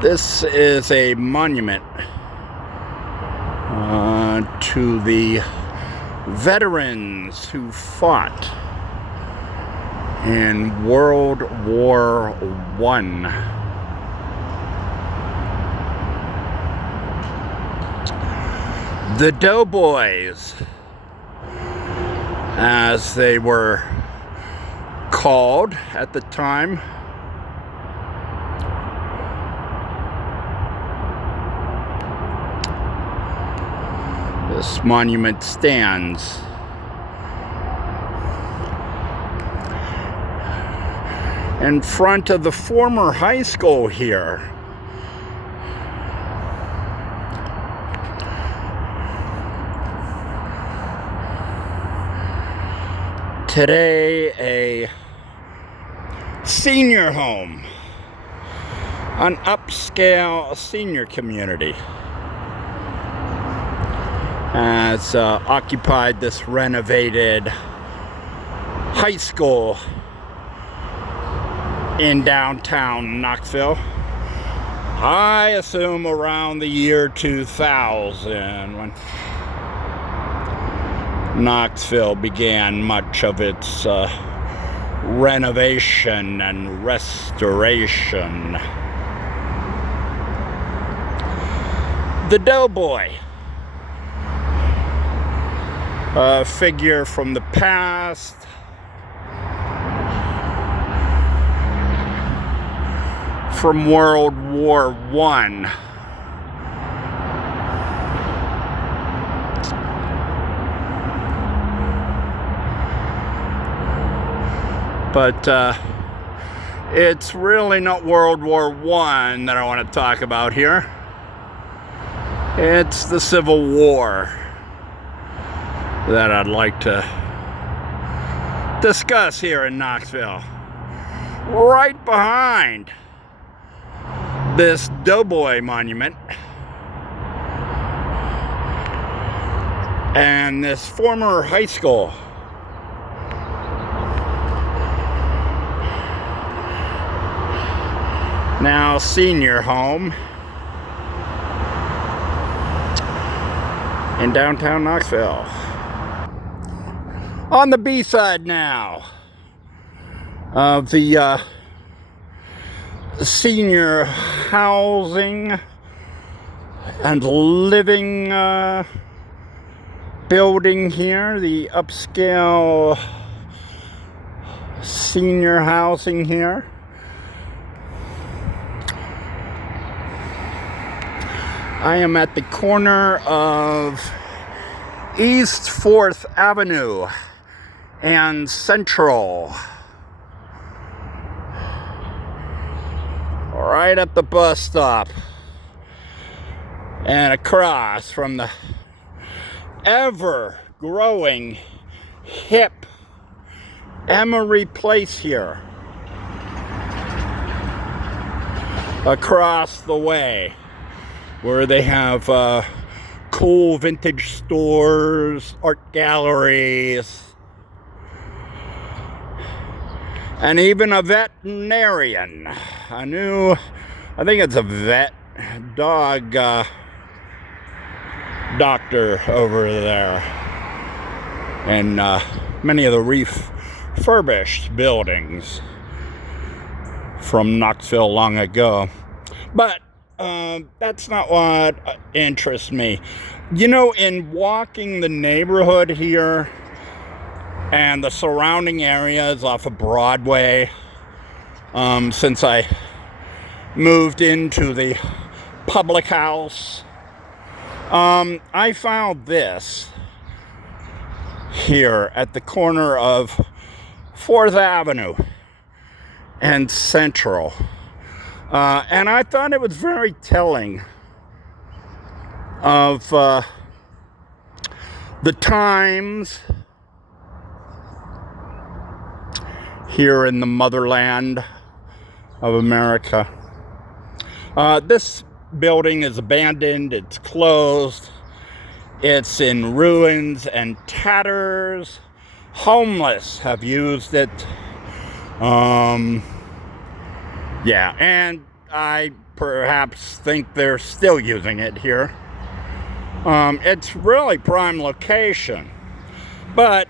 This is a monument to the veterans who fought in World War I. The Doughboys, as they were called at the time. This monument stands in front of the former high school here. Today, a senior home, an upscale senior community, has occupied this renovated high school in downtown Knoxville. I assume around the year 2000, when Knoxville began much of its renovation and restoration. The Doughboy, a figure from the past, from World War I. But it's really not World War I that I want to talk about here. It's the Civil War that I'd like to discuss here in Knoxville. Right behind this Doughboy monument and this former high school. Now senior home in downtown Knoxville. On the B side now of the senior housing and living building here, the upscale senior housing here. I am at the corner of East 4th Avenue and Central. Right at the bus stop. And across from the ever-growing, hip Emery Place here. Across the way, where they have cool vintage stores, art galleries, and even a veterinarian. I think it's a vet dog doctor over there. And many of the refurbished buildings from Knoxville long ago. But that's not what interests me. You know, in walking the neighborhood here and the surrounding areas off of Broadway, since I moved into the public house, I found this here at the corner of 4th Avenue and Central. And I thought it was very telling of the times here in the motherland of America. This building is abandoned, it's closed, it's in ruins and tatters. Homeless have used it. Yeah, and I perhaps think they're still using it here. It's really prime location, but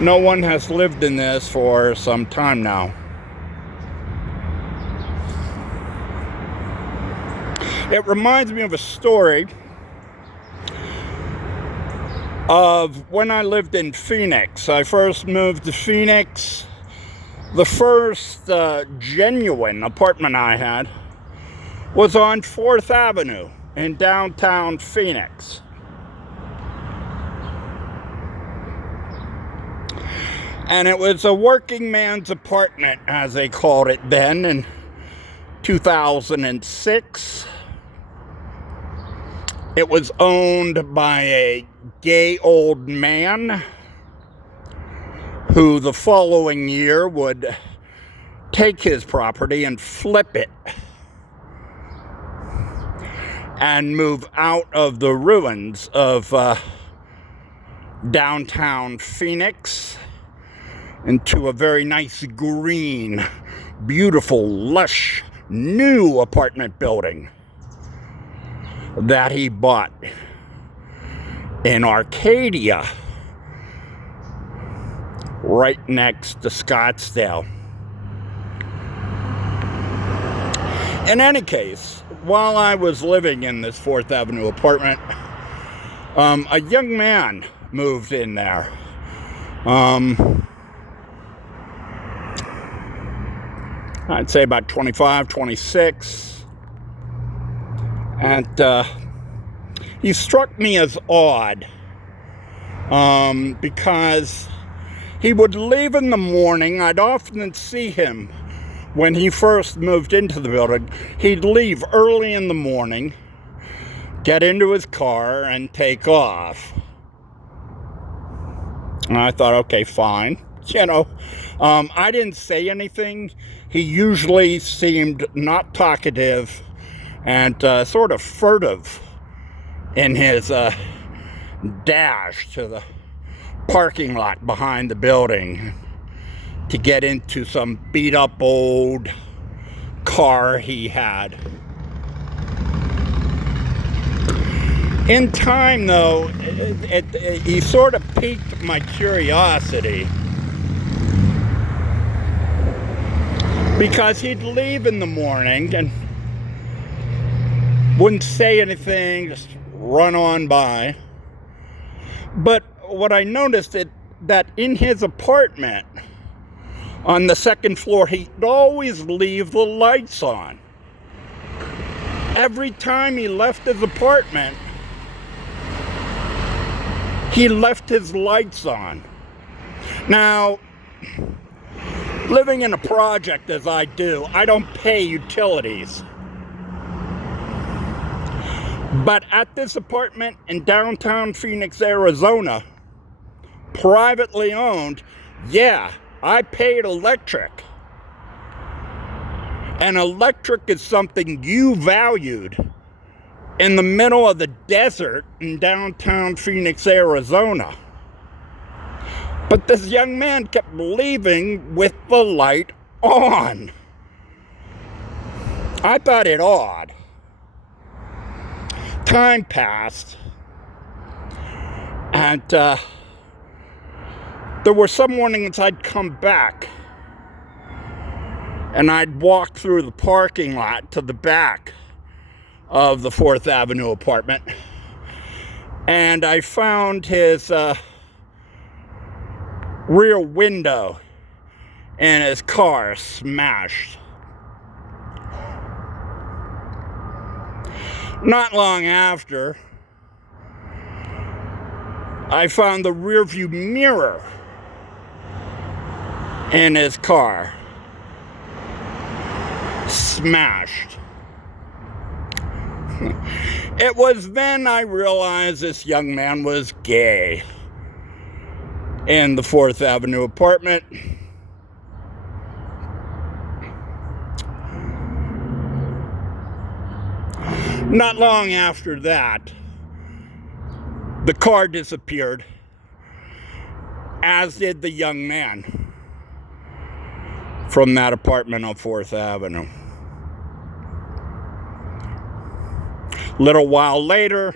no one has lived in this for some time now. It reminds me of a story of when I lived in Phoenix. I first moved to Phoenix. The first genuine apartment I had was on 4th Avenue in downtown Phoenix. And it was a working man's apartment, as they called it then, in 2006. It was owned by a gay old man who the following year would take his property and flip it and move out of the ruins of downtown Phoenix into a very nice green, beautiful, lush, new apartment building that he bought in Arcadia, right next to Scottsdale. In any case, while I was living in this 4th Avenue apartment, a young man moved in there. I'd say about 25, 26. And he struck me as odd because he would leave in the morning. I'd often see him when he first moved into the building. He'd leave early in the morning, get into his car, and take off. And I thought, okay, fine. I didn't say anything. He usually seemed not talkative and sort of furtive in his dash to the parking lot behind the building to get into some beat up old car he had. In time, though, he sort of piqued my curiosity, because he'd leave in the morning and wouldn't say anything, just run on by. But what I noticed is that in his apartment on the second floor, he'd always leave the lights on. Every time he left his apartment, he left his lights on. Now, living in a project as I do, I don't pay utilities. But at this apartment in downtown Phoenix, Arizona, privately owned, yeah, I paid electric. And electric is something you valued in the middle of the desert in downtown Phoenix, Arizona. But this young man kept leaving with the light on. I thought it odd. Time passed, and there were some mornings I'd come back and I'd walk through the parking lot to the back of the 4th Avenue apartment, and I found his rear window in his car smashed. Not long after, I found the rearview mirror in his car smashed. It was then I realized this young man was gay in the 4th Avenue apartment. Not long after that, the car disappeared, as did the young man from that apartment on 4th Avenue. Little while later,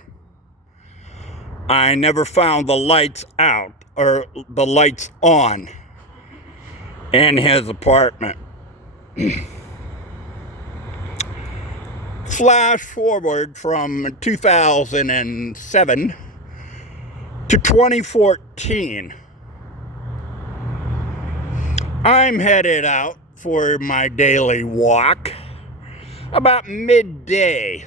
I never found the lights out or the lights on in his apartment. Flash forward from 2007 to 2014. I'm headed out for my daily walk about midday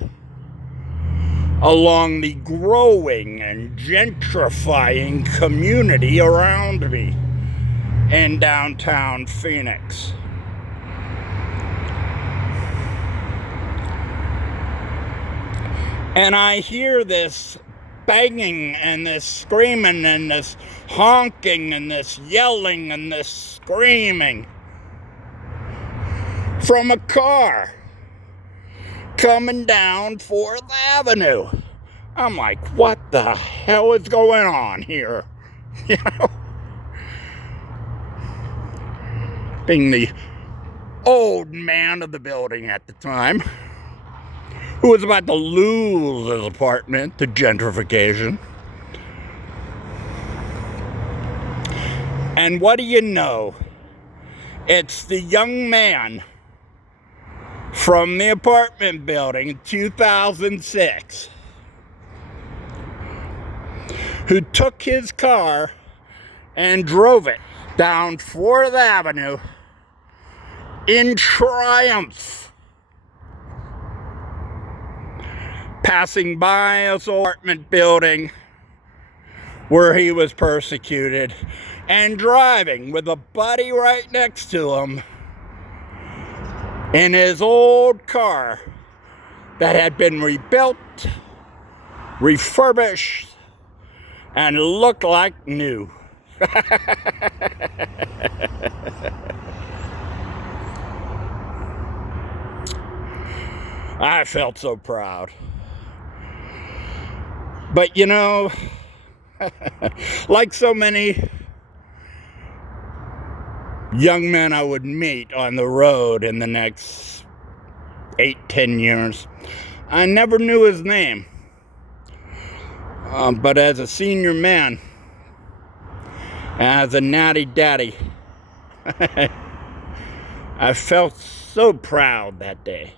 along the growing and gentrifying community around me in downtown Phoenix. And I hear this banging and this screaming and this honking and this yelling and this screaming from a car coming down 4th Avenue. I'm like, what the hell is going on here? You know? Being the old man of the building at the time, who was about to lose his apartment to gentrification. And what do you know? It's the young man from the apartment building in 2006 who took his car and drove it down 4th Avenue in triumph, passing by his apartment building where he was persecuted and driving with a buddy right next to him in his old car that had been rebuilt, refurbished, and looked like new. I felt so proud. But you know, like so many young men I would meet on the road in the next 8-10 years, I never knew his name. But as a senior man, as a natty daddy, I felt so proud that day.